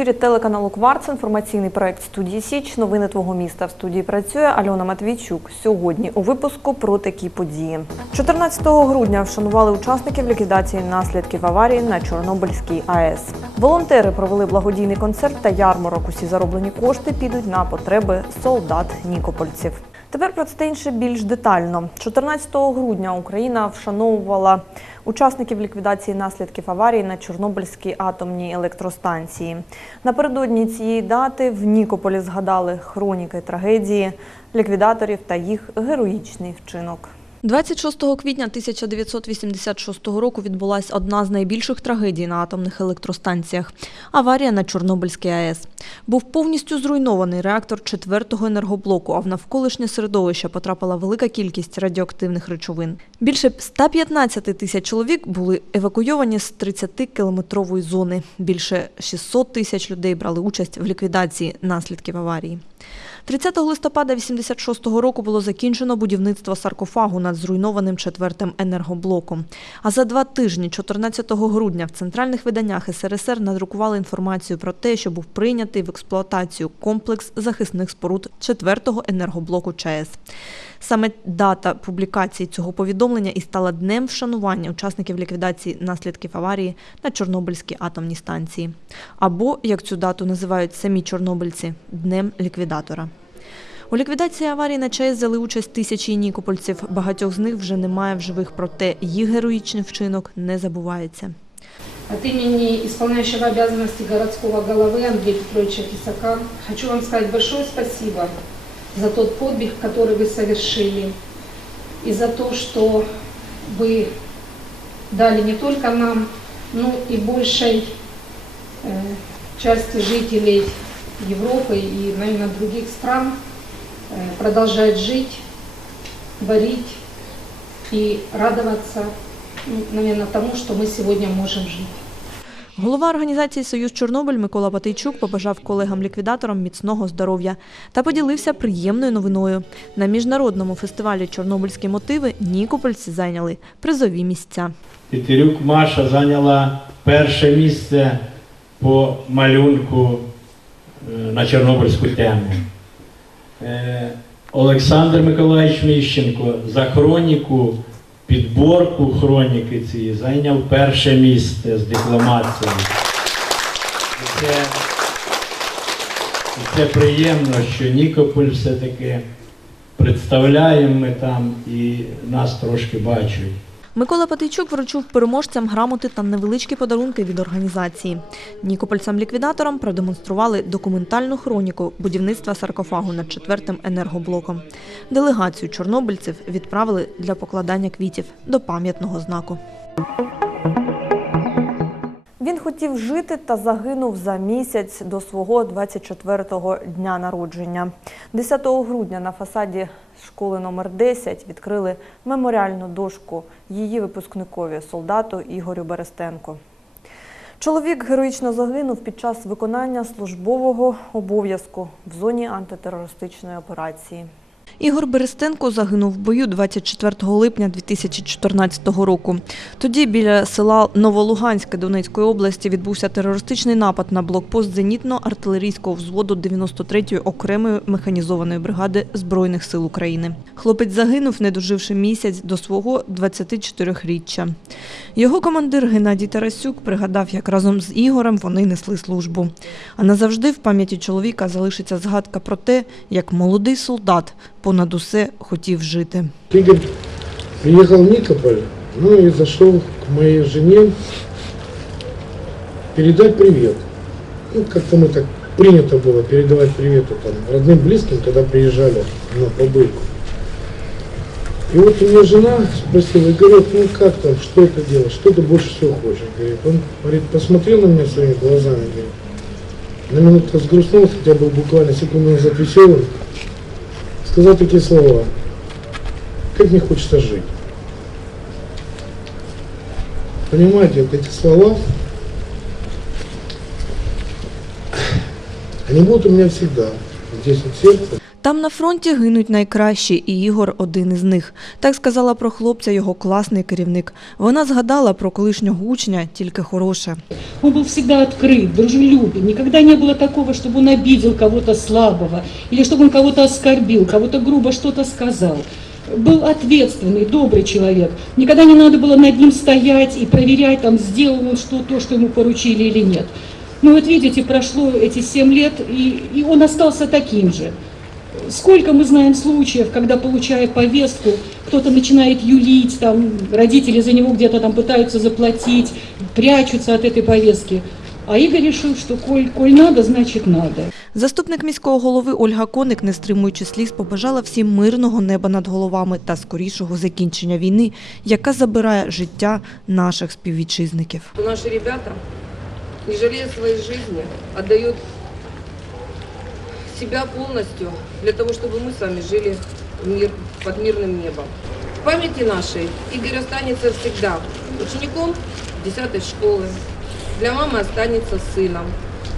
ефірі телеканалу Кварц, інформаційний проект студії Січ. Новини твого міста в студії працює Альона Матвійчук. Сьогодні у випуску про такі події. 14 грудня вшанували учасників ліквідації наслідків аварії на Чорнобильській АЕС. Волонтери провели благодійний концерт та ярмарок. Усі зароблені кошти підуть на потреби солдат нікопольців. Тепер про це інше більш детально. 14 грудня Україна вшановувала учасників ліквідації наслідків аварії на Чорнобильській атомній електростанції. Напередодні цієї дати в Нікополі згадали хроніки трагедії ліквідаторів та їх героїчний вчинок. 26 квітня 1986 року відбулася одна з найбільших трагедій на атомних електростанціях – аварія на Чорнобильській АЕС. Був повністю зруйнований реактор 4-го енергоблоку, а в навколишнє середовище потрапила велика кількість радіоактивних речовин. Більше 115 тисяч чоловік були евакуйовані з 30-кілометрової зони. Більше 600 тисяч людей брали участь в ліквідації наслідків аварії. 30 листопада 86-го року було закінчено будівництво саркофагу над зруйнованим четвертим енергоблоком. А за два тижні, 14 грудня, в центральних виданнях СРСР надрукували інформацію про те, що був прийнятий в експлуатацію комплекс захисних споруд четвертого енергоблоку ЧАЕС. Саме дата публікації цього повідомлення і стала днем вшанування учасників ліквідації наслідків аварії на Чорнобильській атомній станції. Або, як цю дату називають самі чорнобильці, днем ліквідатора. У ліквідації аварії на ЧАЕС взяли участь тисячі нікопольців. Багатьох з них вже немає в живих, проте їх героїчний вчинок не забувається. От имени исполняющего обязанности городского головы Андрея Петровича Тесака хочу вам сказать большое спасибо за тот подвиг, который вы совершили, и за то, что вы дали не только нам, но и большей э, части жителей Европы и, наверное, других стран э, продолжать жить, творить и радоваться, наверное, тому, что мы сегодня можем жить. Голова організації Союз Чорнобиль Микола Батийчук побажав колегам-ліквідаторам міцного здоров'я та поділився приємною новиною. На міжнародному фестивалі Чорнобильські мотиви нікопольці зайняли призові місця. Тетерюк Маша зайняла перше місце по малюнку е, на Чорнобильську тему. Е, Олександр Миколаївич Міщенко за хроніку, підборку хроніки цієї зайняв перше місце з декламацією. І це, і це приємно, що Нікополь все-таки представляємо ми там і нас трошки бачать. Микола Патичук вручив переможцям грамоти та невеличкі подарунки від організації. Нікопольцям-ліквідаторам продемонстрували документальну хроніку будівництва саркофагу над четвертим енергоблоком. Делегацію чорнобильців відправили для покладання квітів до пам'ятного знаку. Хотів жити та загинув за місяць до свого 24-го дня народження. 10 грудня на фасаді школи номер 10 відкрили меморіальну дошку її випускникові солдату Ігорю Берестенко. Чоловік героїчно загинув під час виконання службового обов'язку в зоні антитерористичної операції. Ігор Берестенко загинув в бою 24 липня 2014 року. Тоді біля села Новолуганське Донецької області відбувся терористичний напад на блокпост зенітно-артилерійського взводу 93-ї окремої механізованої бригади Збройних сил України. Хлопець загинув, не доживши місяць до свого 24-річчя. Його командир Геннадій Тарасюк пригадав, як разом з Ігорем вони несли службу. А назавжди в пам'яті чоловіка залишиться згадка про те, як молодий солдат понад усе хотів жити. Игорь приехал в Никополь, ну и зашел к моей жене передать привет. Ну, как-то мы так принято было передавать приветы там родным, близким, когда приезжали на побывку. И вот у меня жена спросила, говорит, ну как там, что это делать, что ты больше всего хочешь? Говорит, он говорит, посмотрел на меня своими глазами, говорит, на минуту сгрустнул, хотя был буквально секунду назад веселым, сказал такие слова, как мне хочется жить. Понимаете, вот эти слова, они будут у меня всегда, здесь вот сердце. Там на фронті гинуть найкращі, і Ігор один із них. Так сказала про хлопця його класний керівник. Вона згадала про колишнього учня тільки хороше. Он был всегда открыт, дружелюбен. Никогда не было такого, чтобы он обидел кого-то слабого, или чтобы он кого-то оскорбил, кого-то грубо что-то сказал. Был ответственный, добрый человек. Никогда не надо было над ним стоять и проверять, там, сделал он что, то, что ему поручили или нет. Ну вот видите, прошло эти семь лет, и, и он остался таким же. Сколько мы знаем случаев, когда, получая повестку, кто-то начинает юлить, там, родители за него где-то там пытаются заплатить, прячутся от этой повестки. А Игорь решил, что коль, коль надо, значит надо. Заступник міського голови Ольга Коник, не стримуючи сліз, побажала всім мирного неба над головами та скорішого закінчення війни, яка забирає життя наших співвітчизників. Наши ребята, не жалея своей жизни, отдают себя полностью для того, чтобы мы с вами жили в мир, под мирным небом. В памяти нашей Игорь останется всегда учеником 10 школы, для мамы останется сыном,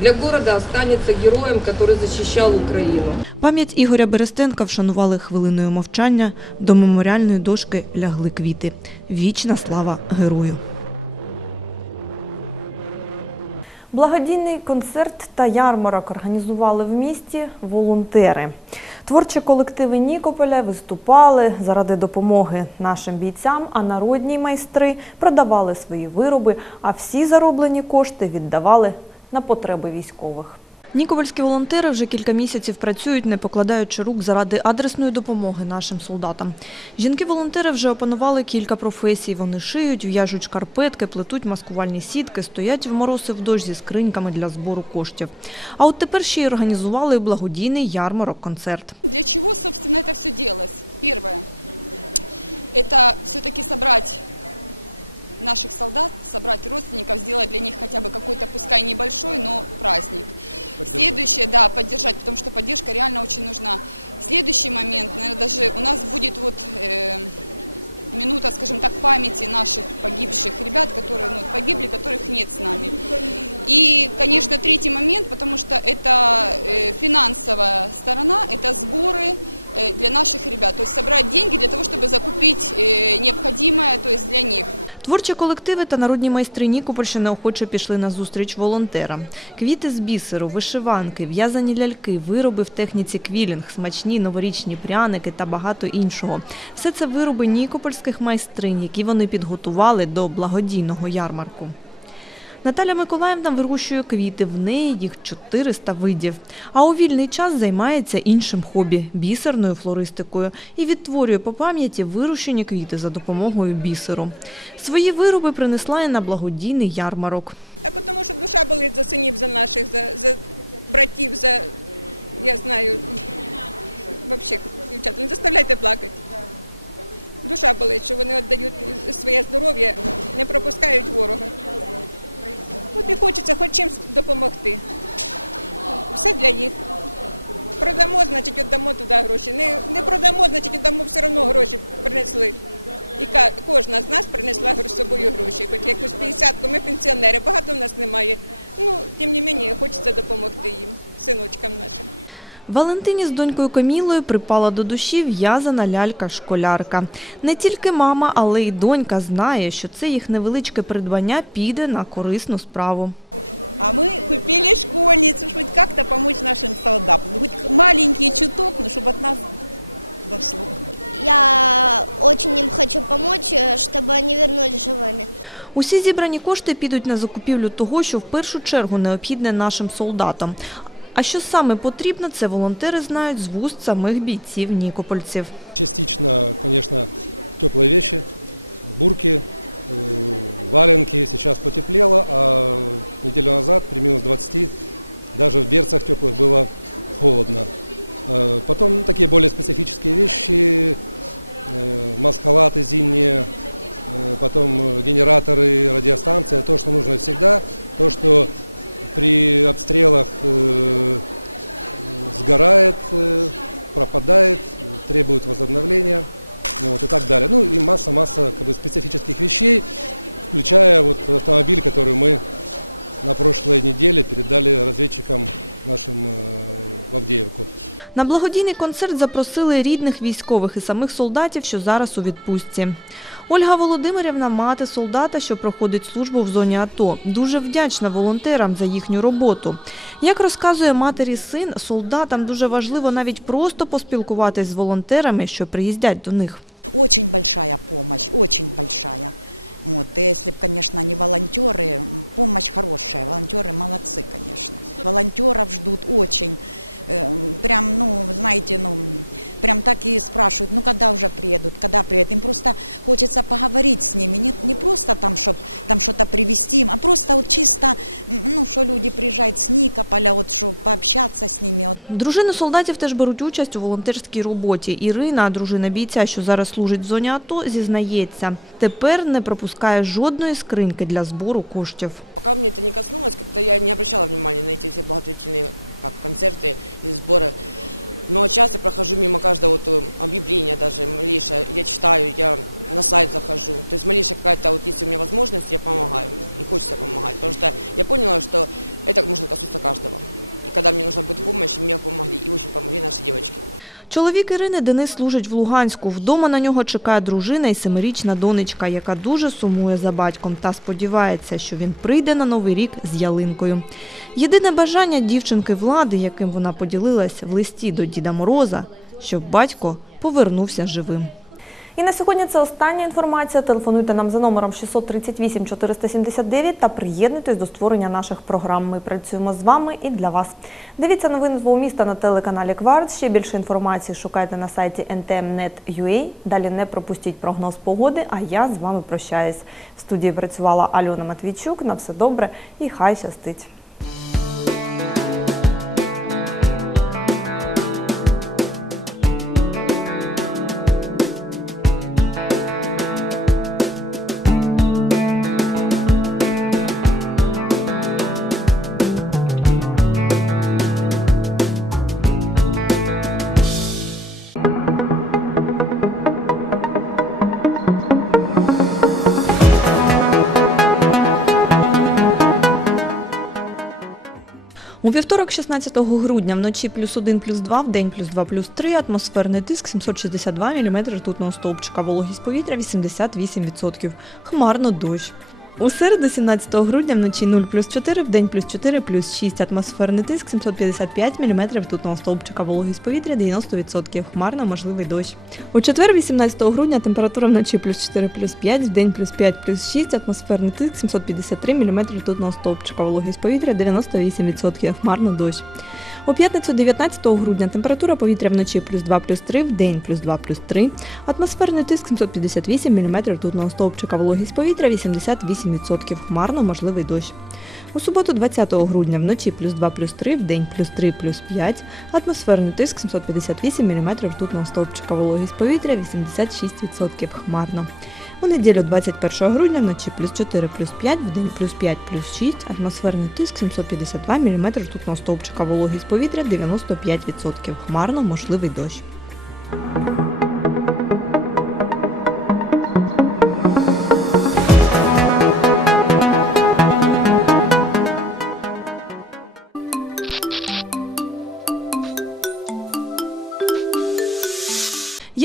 для города останется героем, который защищал Украину. Пам'ять Ігоря Берестенка вшанували хвилиною мовчання. До меморіальної дошки лягли квіти. Вічна слава герою. Благодійний концерт та ярмарок організували в місті волонтери. Творчі колективи Нікополя виступали заради допомоги нашим бійцям, а народні майстри продавали свої вироби, а всі зароблені кошти віддавали на потреби військових. Нікопольські волонтери вже кілька місяців працюють, не покладаючи рук заради адресної допомоги нашим солдатам. Жінки-волонтери вже опанували кілька професій. Вони шиють, в'яжуть шкарпетки, плетуть маскувальні сітки, стоять в мороз і в дощ зі скриньками для збору коштів. А от тепер ще й організували благодійний ярмарок-концерт. Для чего, собственно, это все делалось? Первое – это все-таки собрать наших солдат, собрать родственников, сделать для них хотя бы какой-то, пускай небольшой, но праздник. Следующее, да, поддержать, потому что поддержка реально очень нужна. Следующий момент, наверное, даже у нас будет вот э, минута, скажем так, памяти наших погибших ребят, которые ну, погибли, которых нет с нами. И, конечно, третий момент, потому что это э, финансовая сторона, это сборы э, для наших ребят, то есть собрать деньги для того, чтобы закупить э, необходимое, то есть для них. Творчі колективи та народні майстри Нікопольщини охоче пішли на зустріч волонтерам. Квіти з бісеру, вишиванки, в'язані ляльки, вироби в техніці квілінг, смачні новорічні пряники та багато іншого. Все це вироби нікопольських майстринь, які вони підготували до благодійного ярмарку. Наталя Миколаївна вирощує квіти, в неї їх 400 видів. А у вільний час займається іншим хобі – бісерною флористикою і відтворює по пам'яті вирощені квіти за допомогою бісеру. Свої вироби принесла і на благодійний ярмарок. А потому що душа болить за синів, за наших, за, за братів, за я знаю. Взагалі, дівчата, не заставляйте плакати. Душа болить, що вони віддають своє здоров'я, не пропускають ворога. От і хочеться хоч чимось допомогти. Все для їх. Продамо, значить, віддамо туди гроші. Не, не продамо, значить, віддамо все одно гроші принесли. І кожна з нас принесла з собою гроші, хоч якусь 50 ми пенсіонери, багато в нас немає. Ну, тим не мені, хочеться допомогти їм, синочкам нашим. Валентині з донькою Камілою припала до душі в'язана лялька-школярка. Не тільки мама, але й донька знає, що це їх невеличке придбання піде на корисну справу. А мы купили школьницу, чтобы хоть как-то помочь нашим солдатам. Ну, Хоть маленький чуток, но чтобы от нас дошло. Я очень им хочу помочь, э, чтобы они вернулись живыми. Усі зібрані кошти підуть на закупівлю того, що в першу чергу необхідне нашим солдатам. А що саме потрібно, це волонтери знають з вуст самих бійців Нікопольців. Частично, конечно, теплые вещи, бурки, э, валенки. Сейчас потеплело, а неделю назад при минус 20 даже в берцах теплых было холодно. Э, Потом такие более специфические вещи, э, маскалаты зимние, э, потом э, генераторы, радиостанция, то, что нужно всегда, то, что при обстрелах э, сгорает, э, пропадает, требует возобновления ну, вот, и так далее. Ну и масса-масса как бы, специфических вещей, включая вот автомобиль, который мы на прошлой неделе передали разведчикам нашим э, в Авдеевку. На благодійний концерт запросили рідних військових і самих солдатів, що зараз у відпустці. Ольга Володимирівна – мати солдата, що проходить службу в зоні АТО. Дуже вдячна волонтерам за їхню роботу. Як розказує матері син, солдатам дуже важливо навіть просто поспілкуватись з волонтерами, що приїздять до них. Очень большая помощь, очень большая. Вот, и если бы, конечно, не волонтеры, помощь хорошая, волонтеры молодцы, конечно. Волонтеров ждут очень. Э, Прям, ну, знаете, ну, прям так и спрашивают, ну, когда уже приедут, когда приедут. Им просто хочется поговорить с ними, не, не просто там, чтобы там что-то привезти им, а просто вот чисто, м, ну, что люди приезжают с Никополя, вот, чтобы пообщаться с ними, вот, Дружини солдатів теж беруть участь у волонтерській роботі. Ірина, дружина бійця, що зараз служить в зоні АТО, зізнається, тепер не пропускає жодної скриньки для збору коштів. Пока мне это не коснулось, как-то я не обращала внимания на эти все благотворительные как, концерты или сборы. Но сейчас я прохожу мимо каждого вот, э, объявления даже малейшее, я читаю, я на сайт захожу. То есть малейшая какая-то, вот если у меня возможность, я помогаю. И хочется помогать. Потому что я поняла, что это может коснуться каждого. И когда мне нужна будет помощь, мне помогли. И очень помогли наши девочки. Чоловік Ірини Денис служить в Луганську. Вдома на нього чекає дружина і семирічна донечка, яка дуже сумує за батьком та сподівається, що він прийде на новий рік з ялинкою. Єдине бажання дівчинки влади, яким вона поділилась в листі до Діда Мороза, щоб батько повернувся живим. І на сьогодні це остання інформація. Телефонуйте нам за номером 638 479 та приєднуйтесь до створення наших програм. Ми працюємо з вами і для вас. Дивіться новини свого міста на телеканалі Кварц. Ще більше інформації шукайте на сайті ntmnet.ua. Далі не пропустіть прогноз погоди. А я з вами прощаюсь. В студії працювала Альона Матвійчук. На все добре і хай щастить. Thank you. У вівторок, 16 грудня, вночі плюс 1, плюс 2, в день плюс 2, плюс 3, атмосферний тиск 762 мм ртутного стовпчика, вологість повітря 88%, хмарно дощ. У середу, 17 грудня, вночі 0 плюс 4, в день плюс 4, плюс 6, атмосферний тиск 755 мм ртутного стовпчика, вологість повітря 90%, хмарно можливий дощ. У четвер, 18 грудня, температура вночі плюс 4, плюс 5, в день плюс 5, плюс 6, атмосферний тиск 753 мм ртутного стовпчика, вологість повітря 98%, хмарно дощ. У п'ятницю 19 грудня температура повітря вночі плюс 2 плюс 3, в день плюс 2 плюс 3, атмосферний тиск 758 мм ртутного стовпчика, вологість повітря 88%, хмарно можливий дощ. У суботу 20 грудня вночі плюс 2 плюс 3, в день плюс 3 плюс 5, атмосферний тиск 758 мм ртутного стовпчика, вологість повітря 86%, хмарно. У неділю 21 грудня вночі плюс 4 плюс 5, в день плюс 5 плюс 6, атмосферний тиск 752 мм ртутного стовпчика, вологість повітря 95%, хмарно можливий дощ.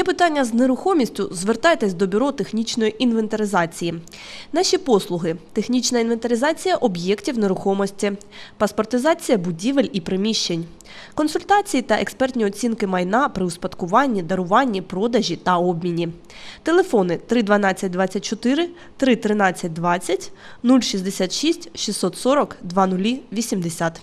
Є питання з нерухомістю, звертайтесь до бюро технічної інвентаризації. Наші послуги: технічна інвентаризація об'єктів нерухомості, паспортизація будівель і приміщень, консультації та експертні оцінки майна при успадкуванні, даруванні, продажі та обміні. Телефони 312 24 313 20 066 640 2080.